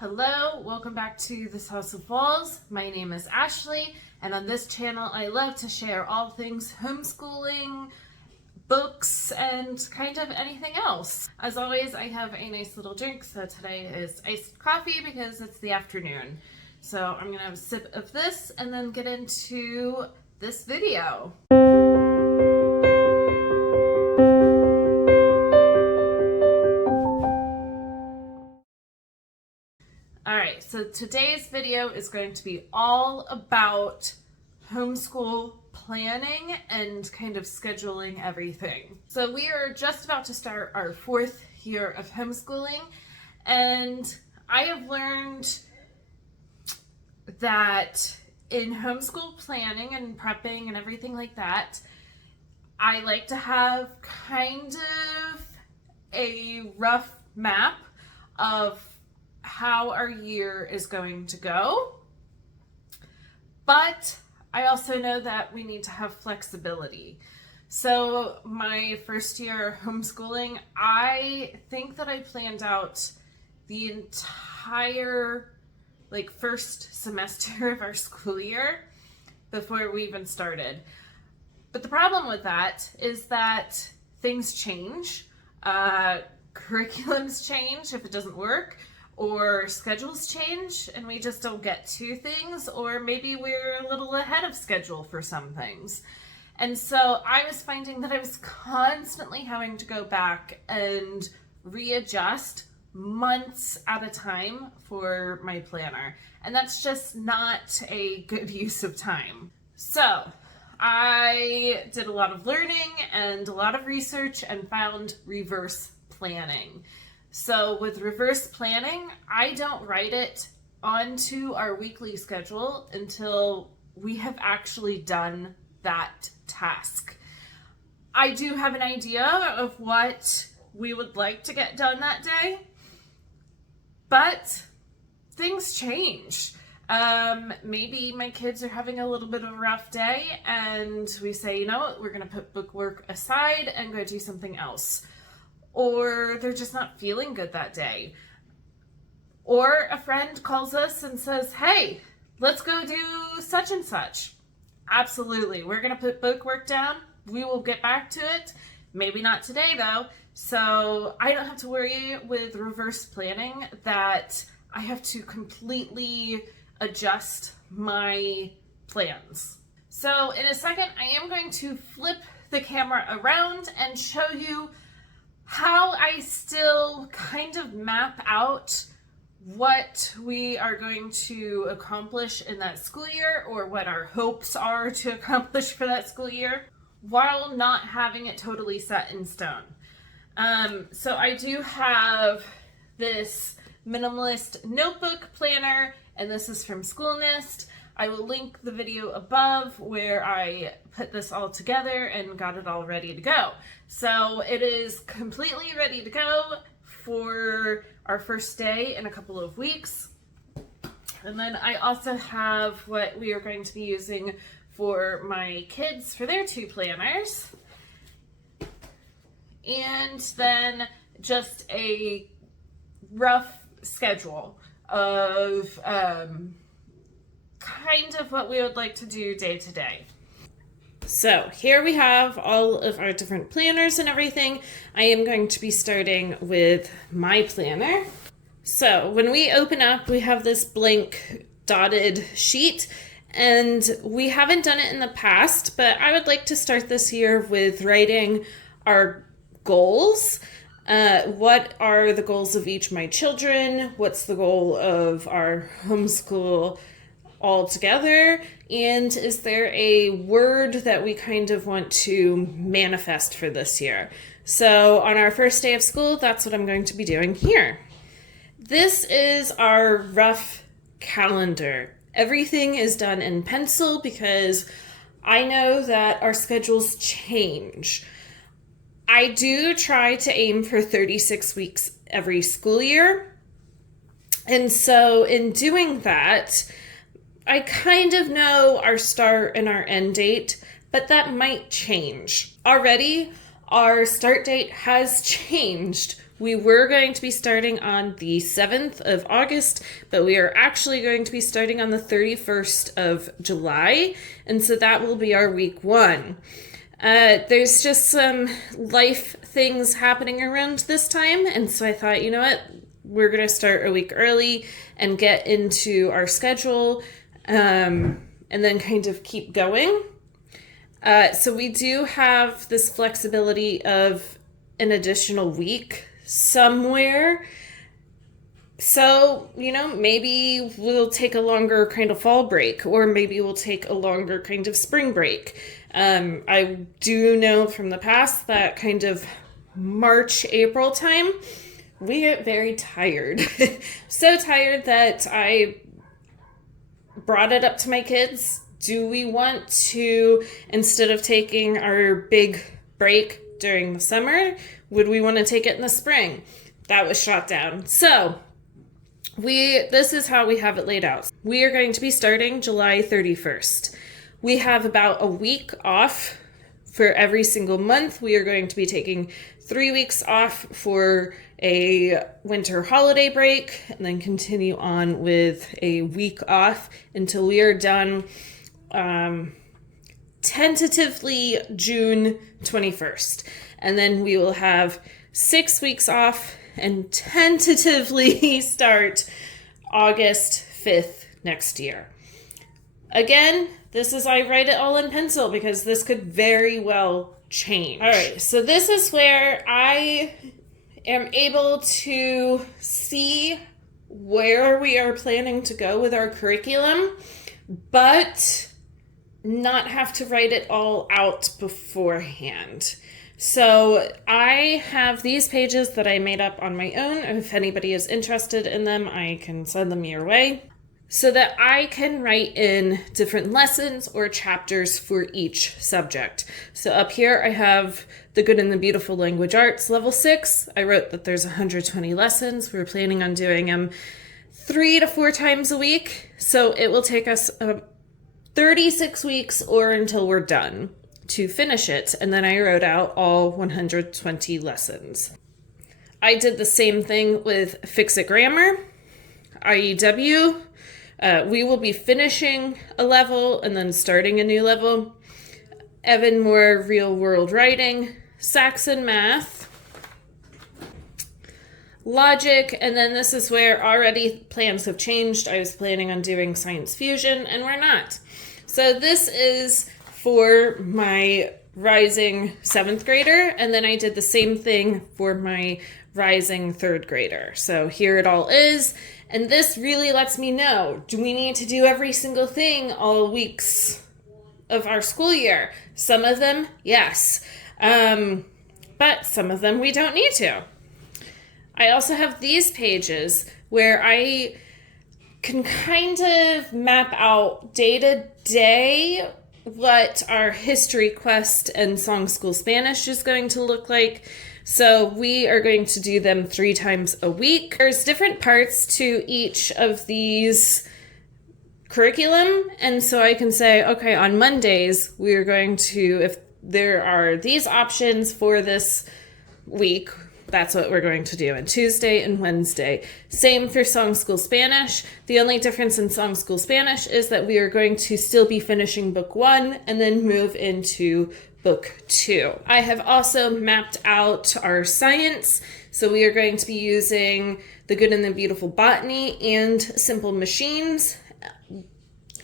Hello, welcome back to This House of Walls. My name is Ashley, and on this channel I love to share all things homeschooling, books, and kind of anything else. As always, I have a nice little drink, so today is iced coffee because it's the afternoon. So I'm gonna have a sip of this and then get into this video. Alright, so today's video is going to be all about homeschool planning and kind of scheduling everything. So we are just about to start our 4th year of homeschooling, and I have learned that in homeschool planning and prepping and everything like that, I like to have kind of a rough map of how our year is going to go, but I also know that we need to have flexibility. So my first year homeschooling, I think that I planned out the entire first semester of our school year before we even started. But the problem with that is that things change, curriculums change if it doesn't work, or schedules change and we just don't get to things, or maybe we're a little ahead of schedule for some things. And so I was finding that I was constantly having to go back and readjust months at a time for my planner. And that's just not a good use of time. So I did a lot of learning and a lot of research and found reverse planning. So with reverse planning, I don't write it onto our weekly schedule until we have actually done that task. I do have an idea of what we would like to get done that day, but things change. Maybe my kids are having a little bit of a rough day and we say, you know what, we're gonna put bookwork aside and go do something else. Or they're just not feeling good that day. Or a friend calls us and says, hey, let's go do such and such. Absolutely, we're gonna put bookwork down. We will get back to it. Maybe not today though. So I don't have to worry with reverse planning that I have to completely adjust my plans. So in a second, I am going to flip the camera around and show you how I still kind of map out what we are going to accomplish in that school year, or what our hopes are to accomplish for that school year, while not having it totally set in stone. So I do have this minimalist notebook planner, and this is from School Nest. I will link the video above where I put this all together and got it all ready to go. So it is completely ready to go for our first day in a couple of weeks. And then I also have what we are going to be using for my kids for their 2 planners. And then just a rough schedule of kind of what we would like to do day to day. So here we have all of our different planners and everything. I am going to be starting with my planner. So when we open up, we have this blank dotted sheet, and we haven't done it in the past, but I would like to start this year with writing our goals. What are the goals of each of my children? What's the goal of our homeschool all together? And is there a word that we kind of want to manifest for this year? So on our first day of school, that's what I'm going to be doing here. This is our rough calendar. Everything is done in pencil because I know that our schedules change. I do try to aim for 36 weeks every school year. And so in doing that, I kind of know our start and our end date, but that might change. Already, our start date has changed We were going to be starting on the 7th of August, but we are actually going to be starting on the 31st of July, and so that will be our week 1. There's just some life things happening around this time, and so I thought, you know what, we're going to start a week early and get into our schedule, and then kind of keep going. So we do have this flexibility of an additional week somewhere. So, maybe we'll take a longer kind of fall break, or maybe we'll take a longer kind of spring break. I do know from the past that kind of March, April time, we get very tired. So tired that I brought it up to my kids. Do we want to, instead of taking our big break during the summer, would we want to take it in the spring? That was shot down. So this is how we have it laid out. We are going to be starting July 31st. We have about a week off for every single month. We are going to be taking 3 weeks off for a winter holiday break, and then continue on with a week off until we are done tentatively June 21st. And then we will have 6 weeks off and tentatively start August 5th next year. Again, I write it all in pencil because this could very well change. All right, so this is where I am able to see where we are planning to go with our curriculum, but not have to write it all out beforehand. So I have these pages that I made up on my own. If anybody is interested in them, I can send them your way, so that I can write in different lessons or chapters for each subject. So up here I have the Good and the Beautiful Language Arts Level 6. I wrote that there's 120 lessons. We're planning on doing them 3 to 4 times a week. So it will take us 36 weeks or until we're done to finish it. And then I wrote out all 120 lessons. I did the same thing with Fix It Grammar, IEW. We will be finishing a level and then starting a new level. Evan Moore, Real World Writing, Saxon Math, Logic, and then this is where already plans have changed. I was planning on doing Science Fusion, and we're not. So this is for my rising 7th grader, and then I did the same thing for my rising 3rd grader. So here it all is. And this really lets me know, do we need to do every single thing all weeks of our school year? Some of them, yes. But some of them we don't need to. I also have these pages where I can kind of map out day to day what our history quest and Song School Spanish is going to look like. So we are going to do them 3 times a week. There's different parts to each of these curriculum. And so I can say, okay, on Mondays, we are going to, if there are these options for this week, that's what we're going to do. And Tuesday and Wednesday. Same for Song School Spanish. The only difference in Song School Spanish is that we are going to still be finishing book 1 and then move into book 2. I have also mapped out our science. So we are going to be using The Good and the Beautiful Botany and Simple Machines.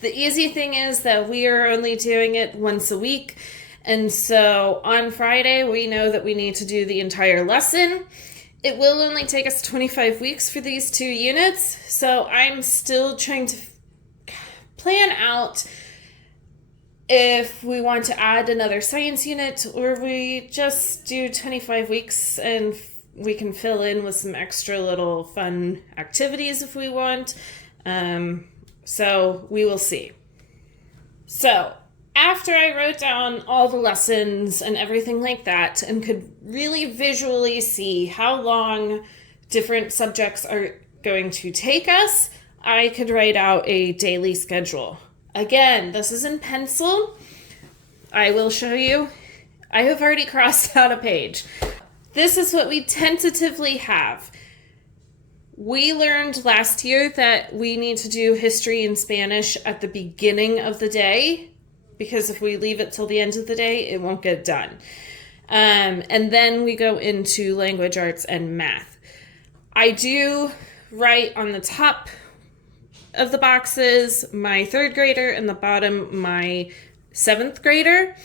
The easy thing is that we are only doing it once a week. And so on Friday, we know that we need to do the entire lesson. It will only take us 25 weeks for these 2 units. So I'm still trying to plan out if we want to add another science unit, or we just do 25 weeks and we can fill in with some extra little fun activities if we want. So we will see. So after I wrote down all the lessons and everything like that and could really visually see how long different subjects are going to take us, I could write out a daily schedule. Again, this is in pencil. I will show you. I have already crossed out a page. this is what we tentatively have. We learned last year that we need to do history and Spanish at the beginning of the day, because if we leave it till the end of the day, it won't get done. And then we go into language arts and math. I do write on the top of the boxes my 3rd grader and the bottom my 7th grader,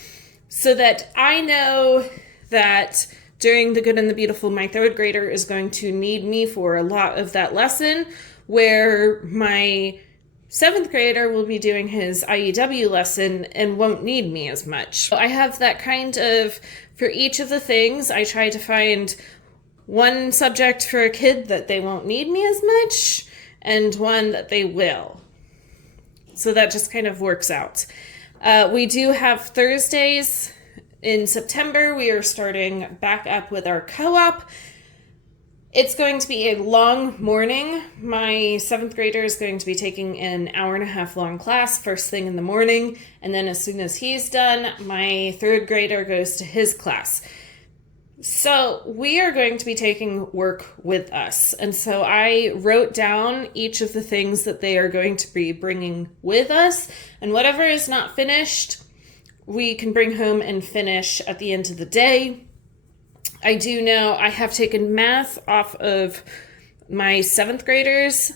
so that I know that during the Good and the Beautiful, my 3rd grader is going to need me for a lot of that lesson, where my 7th grader will be doing his IEW lesson and won't need me as much. So I have that kind of, for each of the things, I try to find one subject for a kid that they won't need me as much, and one that they will. So that just kind of works out. We do have Thursdays. In September, we are starting back up with our co-op. It's going to be a long morning. My 7th grader is going to be taking an 1.5 hour long class first thing in the morning. And then as soon as he's done, my 3rd grader goes to his class. So we are going to be taking work with us. And so I wrote down each of the things that they are going to be bringing with us. And whatever is not finished, we can bring home and finish at the end of the day. I do know I have taken math off of my 7th graders'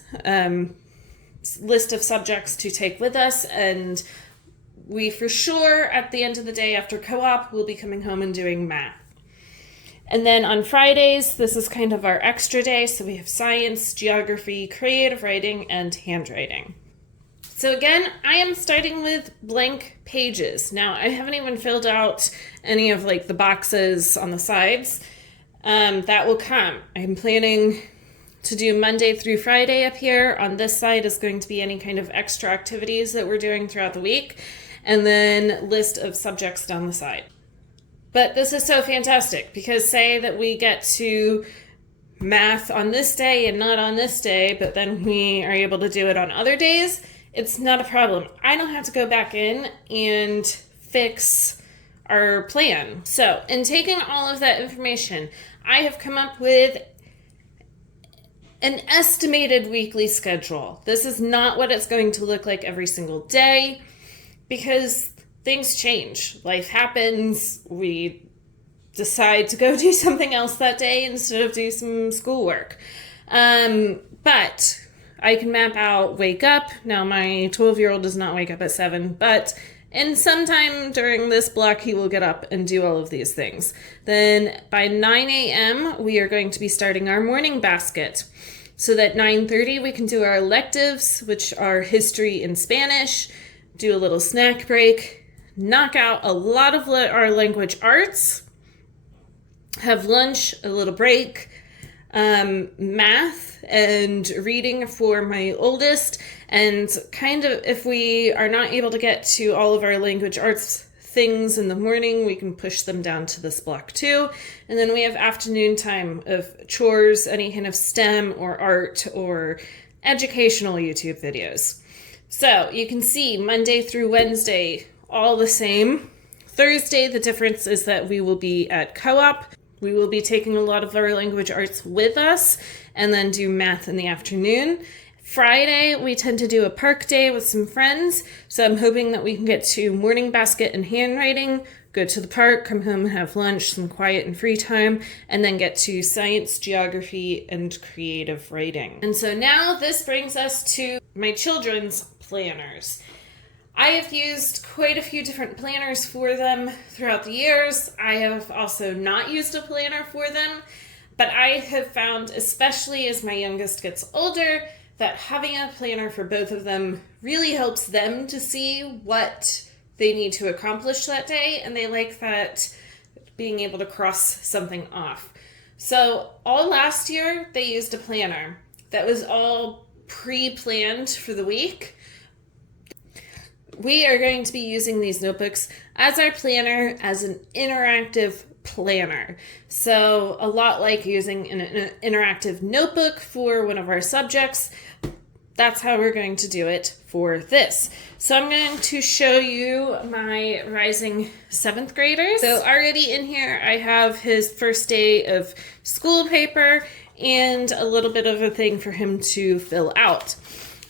list of subjects to take with us, and we for sure at the end of the day after co-op will be coming home and doing math. And then on Fridays, this is kind of our extra day, so we have science, geography, creative writing, and handwriting. So again, I am starting with blank pages. Now, I haven't even filled out any of like the boxes on the sides. That will come. I'm planning to do Monday through Friday up here. On this side is going to be any kind of extra activities that we're doing throughout the week, and then list of subjects down the side. But this is so fantastic, because say that we get to math on this day and not on this day, but then we are able to do it on other days, it's not a problem. I don't have to go back in and fix our plan. So, in taking all of that information, I have come up with an estimated weekly schedule. This is not what it's going to look like every single day, because things change. Life happens. We decide to go do something else that day instead of do some schoolwork. But I can map out wake up. Now, my 12-year-old does not wake up at 7, but in sometime during this block, he will get up and do all of these things. Then by 9 a.m., we are going to be starting our morning basket. So that 9:30, we can do our electives, which are history and Spanish, do a little snack break, knock out a lot of our language arts, have lunch, a little break, math and reading for my oldest, and kind of if we are not able to get to all of our language arts things in the morning, we can push them down to this block too. And then we have afternoon time of chores, any kind of STEM or art or educational YouTube videos. So you can see Monday through Wednesday, all the same. Thursday, the difference is that we will be at co-op. We will be taking a lot of our language arts with us and then do math in the afternoon. Friday, we tend to do a park day with some friends. So I'm hoping that we can get to morning basket and handwriting, go to the park, come home and have lunch, some quiet and free time, and then get to science, geography, and creative writing. And so now this brings us to my children's planners. I have used quite a few different planners for them throughout the years. I have also not used a planner for them, but I have found, especially as my youngest gets older, that having a planner for both of them really helps them to see what they need to accomplish that day, and they like that being able to cross something off. So all last year, they used a planner that was all pre-planned for the week. We are going to be using these notebooks as our planner, as an interactive planner. So a lot like using an interactive notebook for one of our subjects, that's how we're going to do it for this. So I'm going to show you my rising 7th graders. So already in here, I have his first day of school paper and a little bit of a thing for him to fill out.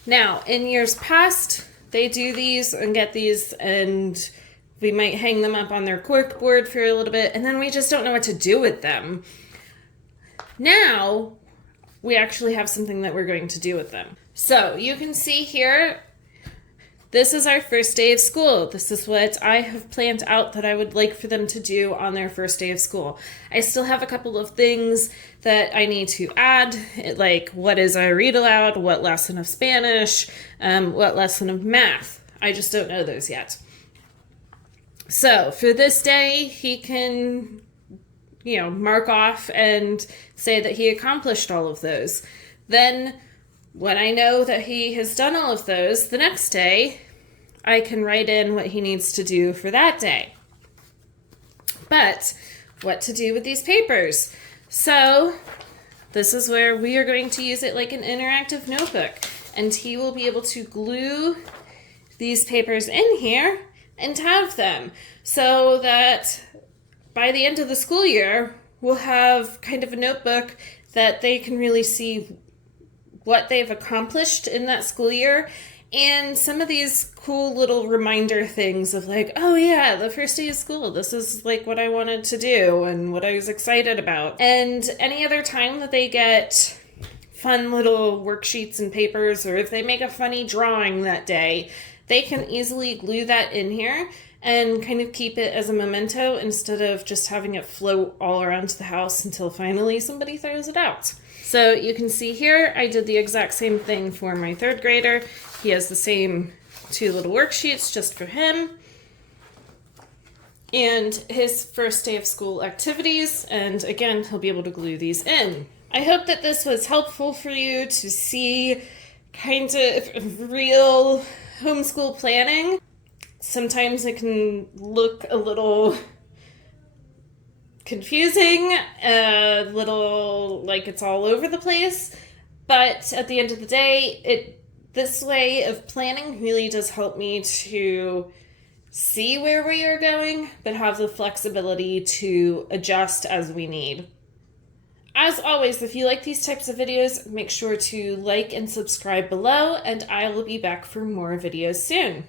Now, in years past, they do these and get these, and we might hang them up on their corkboard for a little bit, and then we just don't know what to do with them. Now, we actually have something that we're going to do with them. So you can see here, this is our first day of school. This is what I have planned out that I would like for them to do on their first day of school. I still have a couple of things that I need to add, like what is our read aloud, what lesson of Spanish, what lesson of math. I just don't know those yet. So for this day, he can, mark off and say that he accomplished all of those. Then when I know that he has done all of those, the next day, I can write in what he needs to do for that day. But what to do with these papers? So this is where we are going to use it like an interactive notebook. And he will be able to glue these papers in here and have them so that by the end of the school year, we'll have kind of a notebook that they can really see what they've accomplished in that school year, and some of these cool little reminder things of like, oh yeah, the first day of school, this is like what I wanted to do and what I was excited about. And any other time that they get fun little worksheets and papers, or if they make a funny drawing that day, they can easily glue that in here and kind of keep it as a memento instead of just having it float all around the house until finally somebody throws it out. So you can see here, I did the exact same thing for my 3rd grader. He has the same 2 little worksheets just for him. And his first day of school activities, and again, he'll be able to glue these in. I hope that this was helpful for you to see kind of real homeschool planning. Sometimes it can look a little confusing, a little like it's all over the place, but at the end of the day, this way of planning really does help me to see where we are going, but have the flexibility to adjust as we need. As always, if you like these types of videos, make sure to like and subscribe below, and I will be back for more videos soon.